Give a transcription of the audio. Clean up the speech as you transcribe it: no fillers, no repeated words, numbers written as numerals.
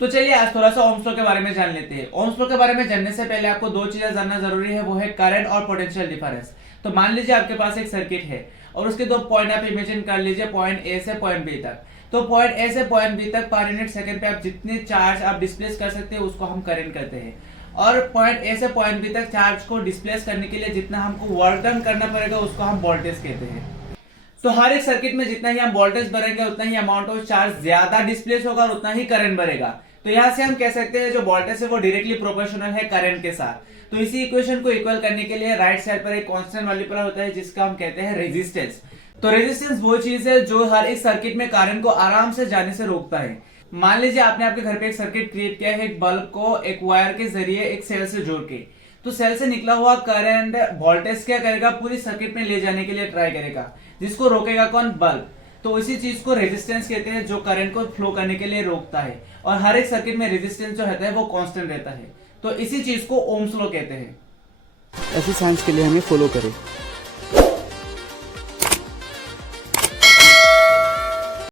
तो चलिए आज थोड़ा सा ओम्स लॉ के बारे में जान लेते हैं। ओम्स लॉ के बारे में जानने से पहले आपको दो चीजें जानना जरूरी है, वो है करंट और पोटेंशियल डिफरेंस। तो मान लीजिए आपके पास एक सर्किट है और उसके दो पॉइंट आप इमेजिन कर लीजिए, पॉइंट ए से पॉइंट बी तक। तो पॉइंट ए से पॉइंट बी तक पर यूनिट सेकंड पे आप जितने चार्ज आप डिस्प्लेस कर सकते हैं उसको हम करंट कहते हैं। और पॉइंट ए से पॉइंट बी तक चार्ज को डिस्प्लेस करने के लिए जितना हमको वर्क डन करना पड़ेगा उसको हम वोल्टेज कहते हैं। तो हर एक सर्किट में जितना ही हम वोल्टेज भरेंगे उतना ही अमाउंट ऑफ चार्ज ज्यादा डिस्प्लेस होगा और उतना ही करंट भरेगा। तो यहाँ से हम कह सकते हैं जो वोल्टेज है वो डायरेक्टली प्रोपोर्शनल है करंट के साथ। तो इसी इक्वेशन को इक्वल करने के लिए राइट साइड पर एक कांस्टेंट मल्टीप्लाई होता है जिसका हम कहते हैं रेजिस्टेंस। तो रेजिस्टेंस वो चीज है जो हर एक सर्किट में करंट को आराम से जाने से रोकता है। मान लीजिए आपने आपके घर पे एक सर्किट क्रिएट किया है, एक बल्ब को एक वायर के जरिए एक सेल से जोड़ के। तो सेल से निकला हुआ करंट वोल्टेज क्या करेगा, पूरी सर्किट में ले जाने के लिए ट्राई करेगा, जिसको रोकेगा कौन, बल्ब। तो इसी चीज को रेजिस्टेंस कहते हैं जो करंट को फ्लो करने के लिए रोकता है। और हर एक सर्किट में रेजिस्टेंस जो रहता है वो कांस्टेंट रहता है। तो इसी चीज को ओम्स लॉ कहते हैं। ऐसी साइंस के लिए हमें फॉलो करें।